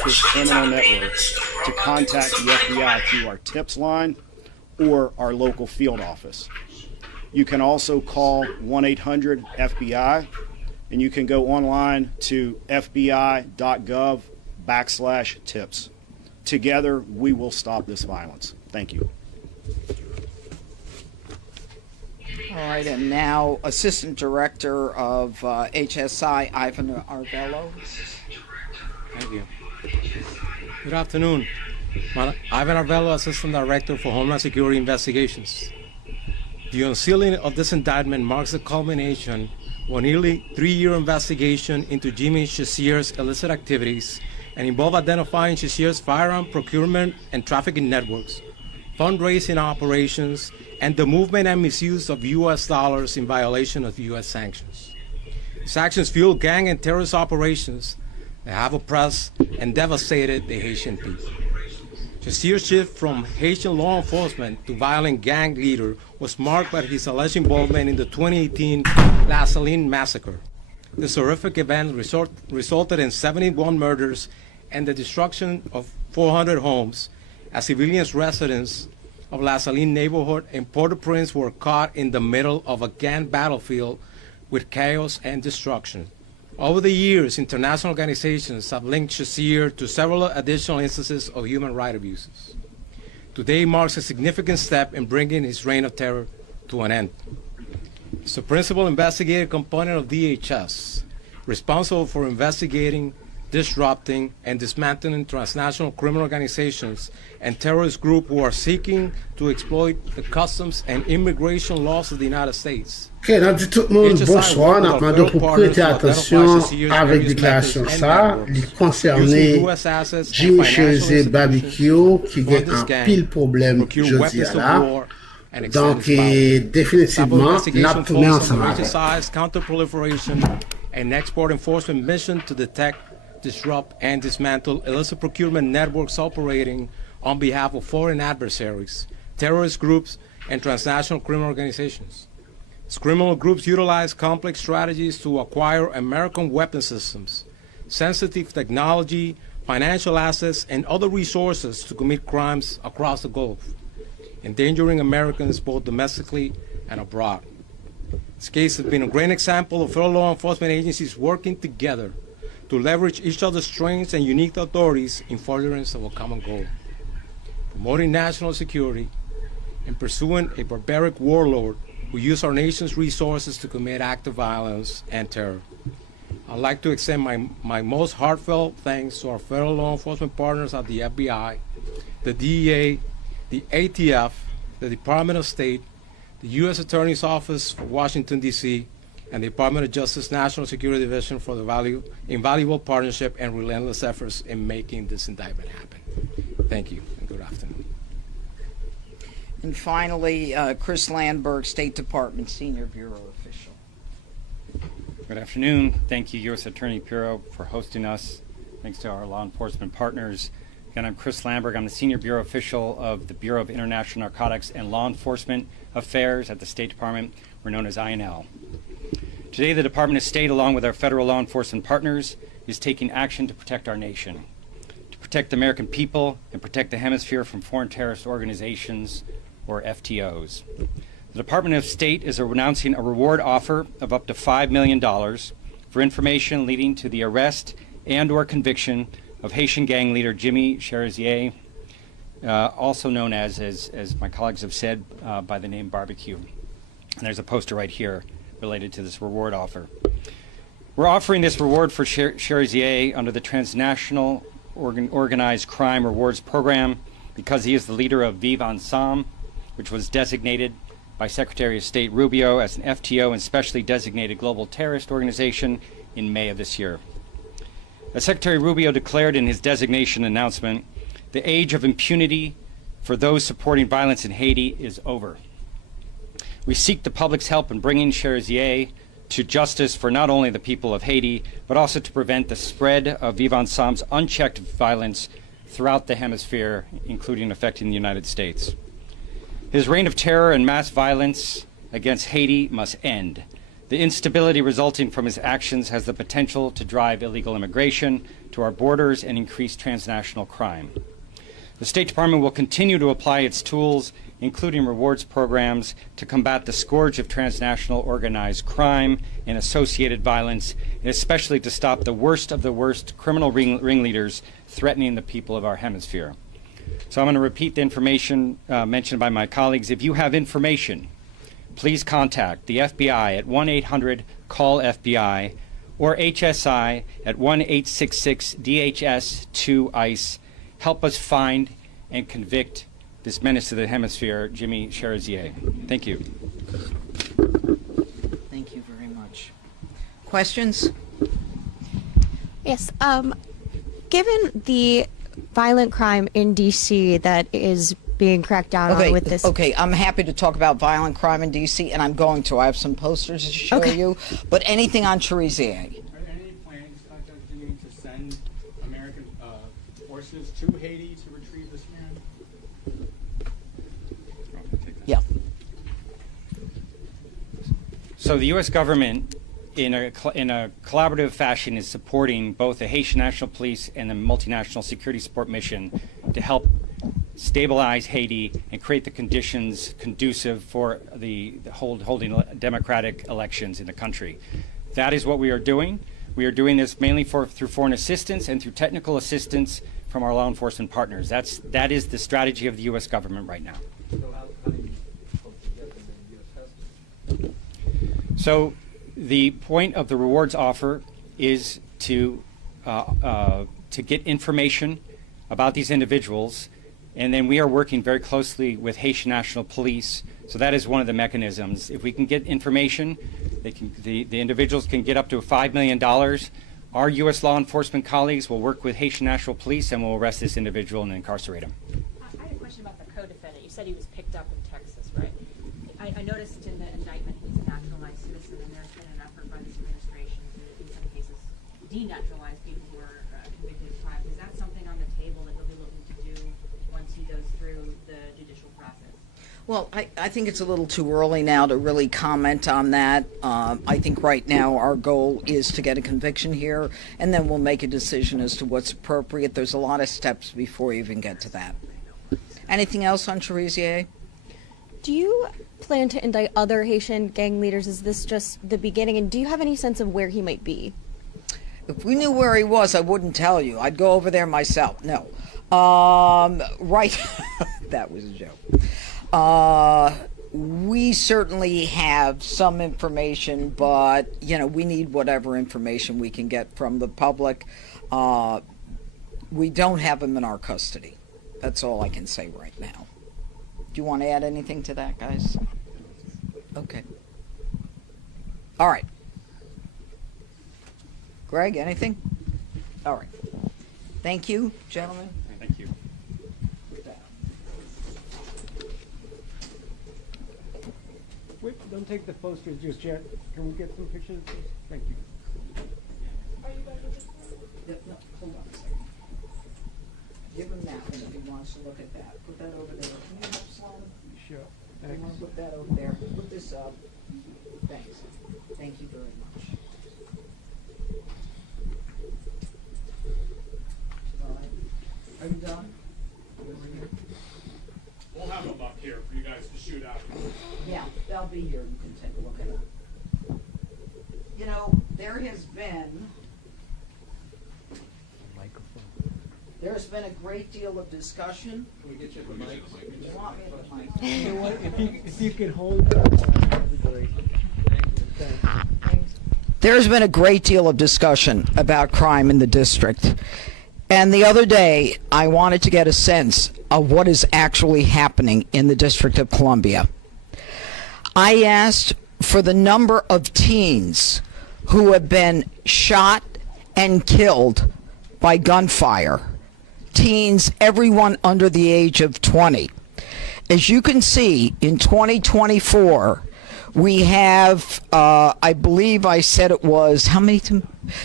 focused criminal network to contact the FBI through our tips line or our local field office. You can also call 1-800-FBI, and you can go online to fbi.gov/tips. Together, we will stop this violence. Thank you. All right, and now Assistant Director of HSI, Ivan Arvello. Thank you. Good afternoon. Ivan Arvello, Assistant Director for Homeland Security Investigations. The unsealing of this indictment marks the culmination of a nearly 3-year investigation into Jimmy Cherisier's illicit activities and involved identifying Cherisier's firearm procurement and trafficking networks, fundraising operations, and the movement and misuse of U.S. dollars in violation of U.S. sanctions. These actions fuel gang and terrorist operations that have oppressed and devastated the Haitian people. Cherisier's shift from Haitian law enforcement to violent gang leader was marked by his alleged involvement in the 2018 La Saline massacre. This horrific event resulted in 71 murders and the destruction of 400 homes as civilians residents of La Saline neighborhood in Port-au-Prince were caught in the middle of a gang battlefield with chaos and destruction. Over the years, international organizations have linked Cherisier to several additional instances of human rights abuses. Today marks a significant step in bringing his reign of terror to an end. It's the principal investigative component of DHS, responsible for investigating, disrupting, and dismantling transnational criminal organizations and terrorist groups who are seeking to exploit the customs and immigration laws of the United States. Ok, nan di tout moun bonsoir, nan mando pou prete atensyon avèk deklarasyon sa, li konserne Jimmy Cherisier Barbecue ki gen an pil problem jodi a la. Donc, definitivement, nap tounen ansan avèk. Counter-proliferation and export enforcement mission to detect, disrupt, and dismantle illicit procurement networks operating on behalf of foreign adversaries, terrorist groups, and transnational criminal organizations. These criminal groups utilize complex strategies to acquire American weapon systems, sensitive technology, financial assets, and other resources to commit crimes across the Gulf, endangering Americans both domestically and abroad. This case has been a great example of federal law enforcement agencies working together to leverage each other's strengths and unique authorities in furtherance of a common goal, promoting national security and pursuing a barbaric warlord who used our nation's resources to commit acts of violence and terror. I'd like to extend my most heartfelt thanks to our federal law enforcement partners at the FBI, the DEA, the ATF, the Department of State, the U.S. Attorney's Office for Washington, D.C., and the Department of Justice National Security Division for the invaluable partnership and relentless efforts in making this indictment happen. Thank you, and good afternoon. And finally, Chris Landberg, State Department Senior Bureau Official. Good afternoon. Thank you, U.S. Attorney Bureau, for hosting us. Thanks to our law enforcement partners. Again, I'm Chris Landberg. I'm the Senior Bureau Official of the Bureau of International Narcotics and Law Enforcement Affairs at the State Department. We're known as INL. Today, the Department of State, along with our federal law enforcement partners, is taking action to protect our nation, to protect the American people, and protect the hemisphere from foreign terrorist organizations, or FTOs. The Department of State is announcing a reward offer of up to $5 million for information leading to the arrest and or conviction of Haitian gang leader Jimmy Cherisier, also known as my colleagues have said, by the name Barbecue. And there's a poster right here related to this reward offer. We're offering this reward for Cherisier under the Transnational Organized Crime Rewards Program because he is the leader of Vive Ensemble, which was designated by Secretary of State Rubio as an FTO and specially designated global terrorist organization in May of this year. As Secretary Rubio declared in his designation announcement, the age of impunity for those supporting violence in Haiti is over. We seek the public's help in bringing Cherisier to justice for not only the people of Haiti, but also to prevent the spread of Vive Ensemble's unchecked violence throughout the hemisphere, including affecting the United States. His reign of terror and mass violence against Haiti must end. The instability resulting from his actions has the potential to drive illegal immigration to our borders and increase transnational crime. The State Department will continue to apply its tools, including rewards programs, to combat the scourge of transnational organized crime and associated violence, and especially to stop the worst of the worst criminal ringleaders threatening the people of our hemisphere. So I'm going to repeat the information mentioned by my colleagues. If you have information, please contact the FBI at 1-800-CALL-FBI or HSI at 1-866-DHS-2-ICE. Help us find and convict this menace to the hemisphere, Jimmy CHERISIER. Thank you. Thank you very much. Questions? Yes. Given the violent crime in D.C. that is being cracked down on with this. Okay, I'm happy to talk about violent crime in D.C., and I'm going to. I have some posters to show you. But anything on CHERISIER? Are there any plans continuing to send American forces to Haiti to retrieve this man? Yeah. So the U.S. government, in a collaborative fashion, is supporting both the Haitian National Police and the multinational security support mission to help stabilize Haiti and create the conditions conducive for holding democratic elections in the country. That is what we are doing. We are doing this mainly through foreign assistance and through technical assistance from our law enforcement partners. That is the strategy of the U.S. government right now. So the point of the rewards offer is to get information about these individuals, and then we are working very closely with Haitian National Police. So that is one of the mechanisms. If we can get information, the individuals can get up to $5 million. Our U.S. law enforcement colleagues will work with Haitian National Police and will arrest this individual and incarcerate him. I had a question about the co-defendant. You said he was picked up in Texas, right? I noticed in the indictment he's a naturalized citizen, and there's been an effort by this administration to, in some cases, denaturalize people who are convicted of crimes. Is that something on the table that he'll be looking to do once he goes through the judicial process? Well, I think it's a little too early now to really comment on that. I think right now our goal is to get a conviction here, and then we'll make a decision as to what's appropriate. There's a lot of steps before you even get to that. Anything else on CHERISIER? Do you plan to indict other Haitian gang leaders? Is this just the beginning? And do you have any sense of where he might be? If we knew where he was, I wouldn't tell you. I'd go over there myself. No. Right. That was a joke. We certainly have some information, but, you know, we need whatever information we can get from the public. We don't have him in our custody. That's all I can say right now. Do you want to add anything to that, guys? Okay. All right. Greg, anything? All right. Thank you, gentlemen. Thank you. Wait, don't take the posters just yet. Can we get some pictures? Thank you. No, hold on a second. Give him that one if he wants to look at that. Put that over there. Can you help Sloan? Sure. I want to put that over there. Put this up. Thanks. Thank you very much. All right. Are you done? We'll have them up here for you guys to shoot out. Yeah, they'll be here. You can take a look at it. You know, there has been a great deal of discussion. Can we get you the mic? You want me at the mic? You know what? If you could hold it, that'd be great. Thanks. There's been a great deal of discussion about crime in the district. And the other day, I wanted to get a sense of what is actually happening in the District of Columbia. I asked for the number of teens who have been shot and killed by gunfire. Teens, everyone under the age of 20. As you can see, in 2024, we have, I believe I said it was, how many?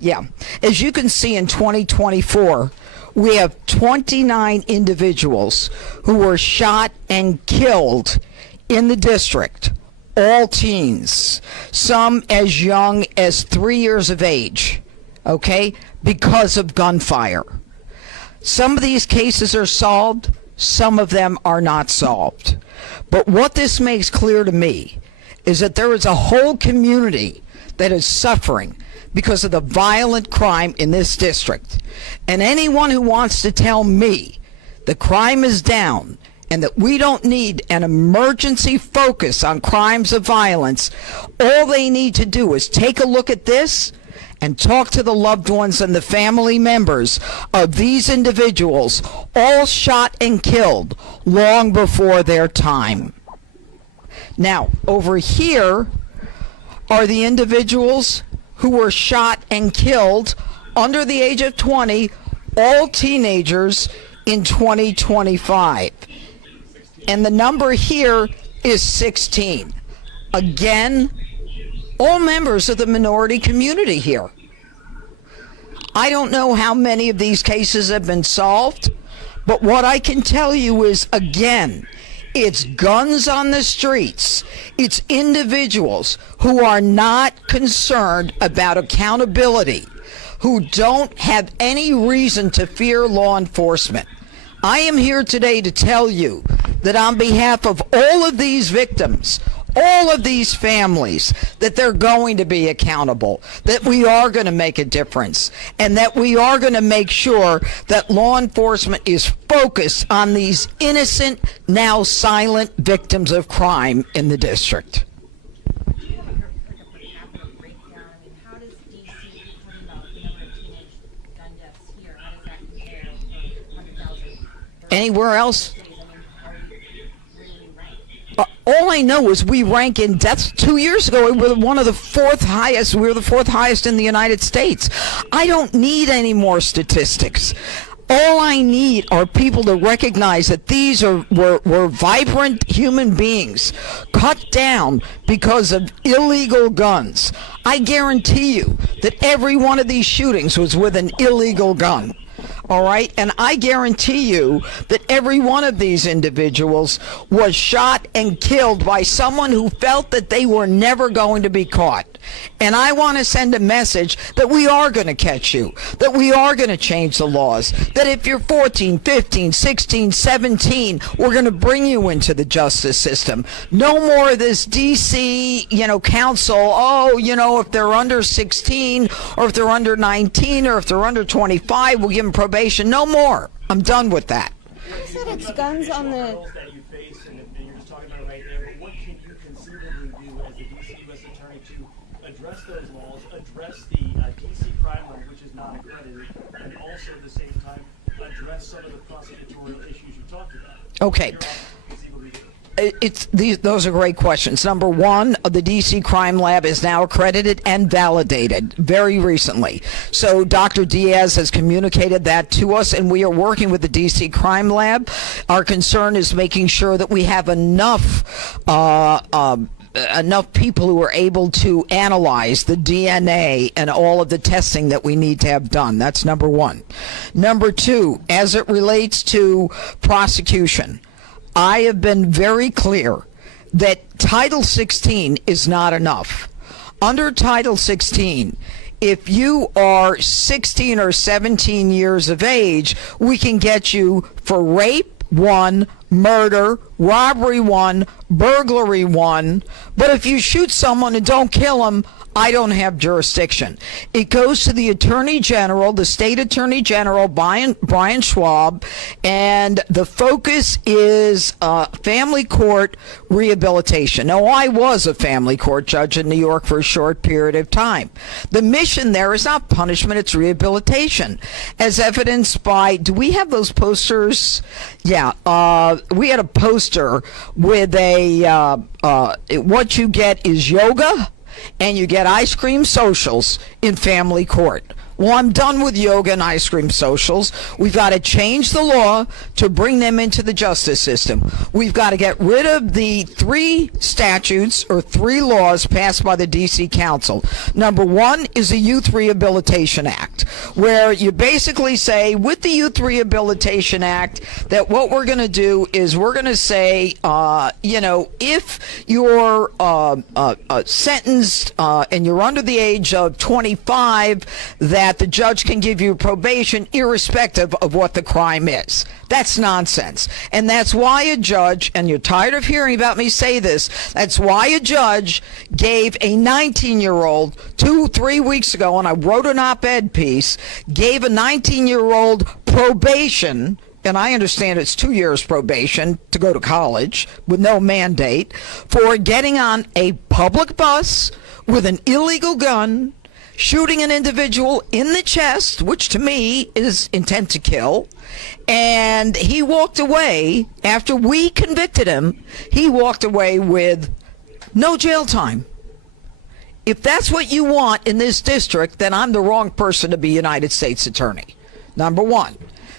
Yeah. As you can see, in 2024, we have 29 individuals who were shot and killed in the district, all teens, some as young as 3 years of age, okay, because of gunfire. Some of these cases are solved, some of them are not solved. But what this makes clear to me is that there is a whole community that is suffering because of the violent crime in this district. And anyone who wants to tell me the crime is down and that we don't need an emergency focus on crimes of violence, all they need to do is take a look at this and talk to the loved ones and the family members of these individuals, all shot and killed long before their time. Now, over here are the individuals who were shot and killed under the age of 20, all teenagers in 2025. And the number here is 16. Again, all members of the minority community here. I don't know how many of these cases have been solved, but what I can tell you is, again, it's guns on the streets. It's individuals who are not concerned about accountability, who don't have any reason to fear law enforcement. I am here today to tell you that on behalf of all of these victims, all of these families, that they're going to be accountable, that we are going to make a difference, and that we are going to make sure that law enforcement is focused on these innocent, now silent victims of crime in the district. Do you have a per capita breakdown? I mean, how does DC, talking about the number of teenage gun deaths here, how does that compare for 100,000? Anywhere else? Cities? I mean, where do we rank? All I know is we rank in deaths. 2 years ago, we were one of the fourth highest. We were the fourth highest in the United States. I don't need any more statistics. All I need are people to recognize that these were vibrant human beings cut down because of illegal guns. I guarantee you that every one of these shootings was with an illegal gun. All right, and I guarantee you that every one of these individuals was shot and killed by someone who felt that they were never going to be caught. And I want to send a message that we are going to catch you, that we are going to change the laws, that if you're 14, 15, 16, 17, we're going to bring you into the justice system. No more of this DC, council, if they're under 16 or if they're under 19 or if they're under 25, we'll give them probation. No more. I'm done with that. You said it's guns on the... that you face, and you're just talking about it right there, but what can you conceivably do as the DC U.S. Attorney to address those laws, address the DC crime rate, which is not accredited, and also at the same time address some of the prosecutorial issues you talked about? Okay. Those are great questions. Number one, the DC Crime Lab is now accredited and validated very recently. So Dr. Diaz has communicated that to us, and we are working with the DC Crime Lab. Our concern is making sure that we have enough people who are able to analyze the DNA and all of the testing that we need to have done. That's number one. Number two, as it relates to prosecution, I have been very clear that Title 16 is not enough. Under Title 16, if you are 16 or 17 years of age, we can get you for rape 1, murder, robbery 1, burglary 1. But if you shoot someone and don't kill them, I don't have jurisdiction. It goes to the Attorney General, the State Attorney General, Brian Schwab, and the focus is family court rehabilitation. Now, I was a family court judge in New York for a short period of time. The mission there is not punishment, it's rehabilitation, as evidenced by, do we have those posters? Yeah, we had a poster with what you get is yoga, and you get ice cream socials in family court. Well, I'm done with yoga and ice cream socials. We've got to change the law to bring them into the justice system. We've got to get rid of the 3 statutes or 3 laws passed by the D.C. Council. Number 1 is the Youth Rehabilitation Act, where you basically say with the Youth Rehabilitation Act that what we're going to do is we're going to say, if you're sentenced and you're under the age of 25, that the judge can give you probation irrespective of what the crime is. That's nonsense. And that's why a judge, and you're tired of hearing about me say this, that's why a judge gave a 19-year-old 2-3 weeks ago, and I wrote an op-ed piece, gave a 19-year-old probation, and I understand it's 2 years probation to go to college with no mandate, for getting on a public bus with an illegal gun, shooting an individual in the chest, which to me is intent to kill, and he walked away, after we convicted him, he walked away with no jail time. If that's what you want in this district, then I'm the wrong person to be United States Attorney. Number 1,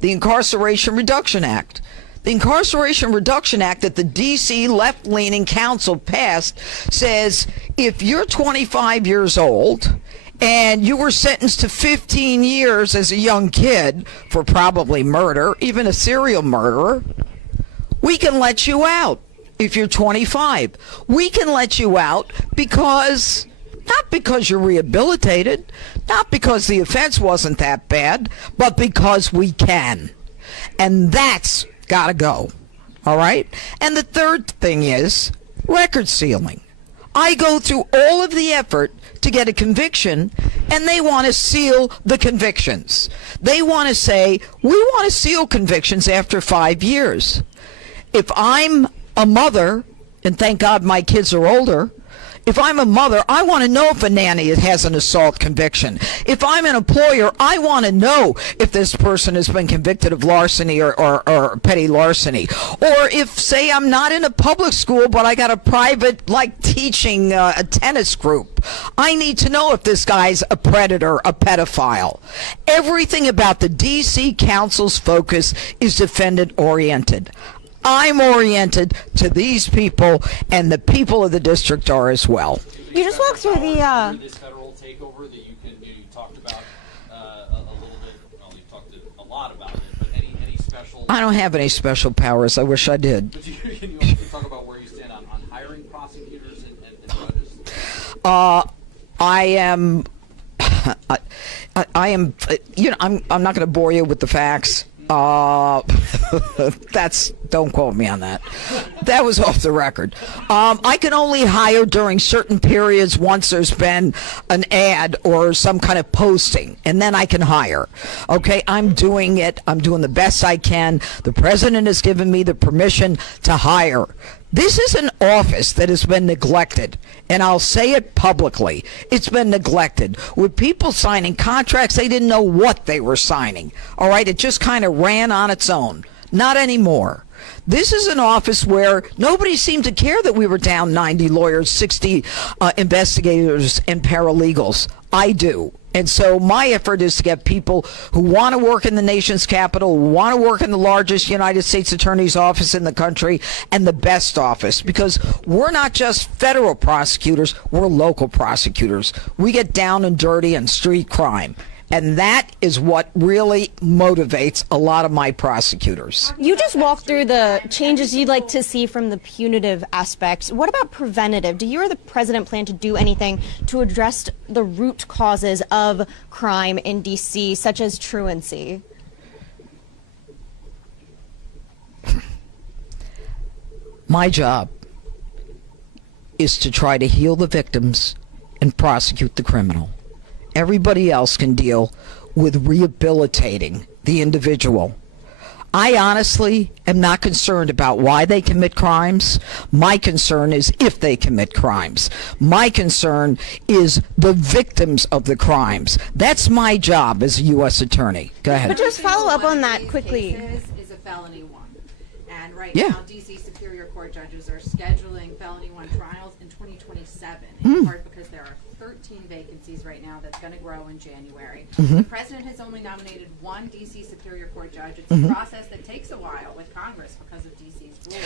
the Incarceration Reduction Act. The Incarceration Reduction Act that the D.C. left-leaning council passed says if you're 25 years old and you were sentenced to 15 years as a young kid for probably murder, even a serial murderer, we can let you out if you're 25. We can let you out because, not because you're rehabilitated, not because the offense wasn't that bad, but because we can. And that's got to go. All right? And the third thing is record sealing. I go through all of the effort to get a conviction, and they want to seal the convictions. They want to say, we want to seal convictions after 5 years. If I'm a mother, and thank God my kids are older, if I'm a mother, I want to know if a nanny has an assault conviction. If I'm an employer, I want to know if this person has been convicted of larceny or petty larceny. Or if, say, I'm not in a public school, but I got a private, like, teaching a tennis group. I need to know if this guy's a predator, a pedophile. Everything about the D.C. Council's focus is defendant-oriented. I'm oriented to these people, and the people of the district are as well. You just walked through the this federal takeover that you talked about a little bit. Well, you talked a lot about it, but any special? I don't have any special powers. I wish I did. But can you also talk about where you stand on hiring prosecutors and judges? I am. I am. I'm not going to bore you with the facts. Don't quote me on that. That was off the record. I can only hire during certain periods once there's been an ad or some kind of posting, and then I can hire. Okay, I'm doing it. I'm doing the best I can. The president has given me the permission to hire. This is an office that has been neglected, and I'll say it publicly. It's been neglected. With people signing contracts, they didn't know what they were signing. All right, it just kind of ran on its own. Not anymore. This is an office where nobody seemed to care that we were down 90 lawyers, 60 investigators, and paralegals. I do. And so my effort is to get people who want to work in the nation's capital, who want to work in the largest United States Attorney's office in the country, and the best office, because we're not just federal prosecutors, we're local prosecutors. We get down and dirty on street crime. And that is what really motivates a lot of my prosecutors. You just walked through the changes you'd like to see from the punitive aspects. What about preventative? Do you or the president plan to do anything to address the root causes of crime in D.C., such as truancy? My job is to try to heal the victims and prosecute the criminal. Everybody else can deal with rehabilitating the individual. I honestly am not concerned about why they commit crimes. My concern is if they commit crimes. My concern is the victims of the crimes. That's my job as a U.S. attorney. Go ahead. But just follow up on that quickly. Is a felony one. And And right Yeah. now, D.C. Superior Court judges are scheduling felony one trials in 2027, in part because there are 13 vacancies right now that's going to grow in January. The president has only nominated one D.C. Superior Court judge. It's a process that takes a while with Congress because of D.C.'s rules.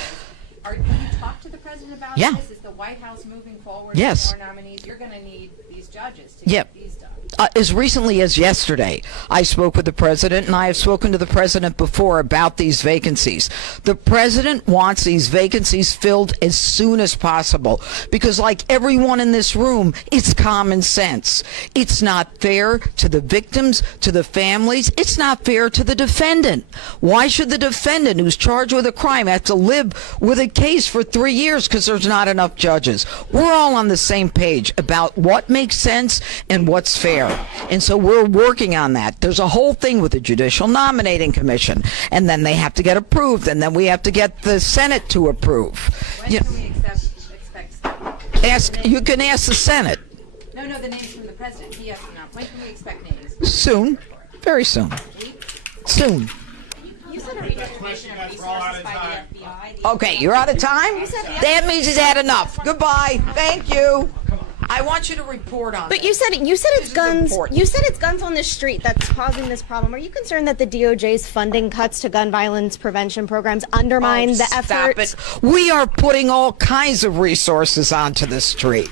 Have you talked to the president about Yeah. this? Is the White House moving forward Yes. with more nominees? You're going to need these judges to Yep. get these done. As recently as yesterday, I spoke with the president, and I have spoken to the president before about these vacancies. The president wants these vacancies filled as soon as possible because, like everyone in this room, it's common sense. It's not fair to the victims, to the families. It's not fair to the defendant. Why should the defendant who's charged with a crime have to live with a case for 3 years because there's not enough judges? We're all on the same page about what makes sense and what's fair. And so we're working on that. There's a whole thing with the Judicial Nominating Commission, and then they have to get approved, and then we have to get the Senate to approve. When You, can we expect stuff? you can ask the Senate No, the names from the president. He has to know. When can we expect names? soon, very soon, soon. You said a redistribution of resources by the FBI. Okay, you're out of time? That means he's had enough. Goodbye. Thank you. I want you to report on But this. you said it's is guns. important. You said it's guns on the street that's causing this problem. Are you concerned that the DOJ's funding cuts to gun violence prevention programs undermine the Stop effort? it. We are putting all kinds of resources onto the street.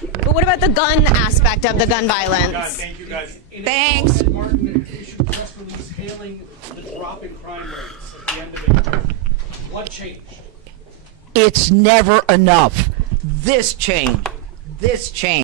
But what about the gun aspect of the gun God, violence? thank you guys. Thanks. Martin issued a press release hailing the drop in crime rates at the end of April. What changed? It's never enough. This changed.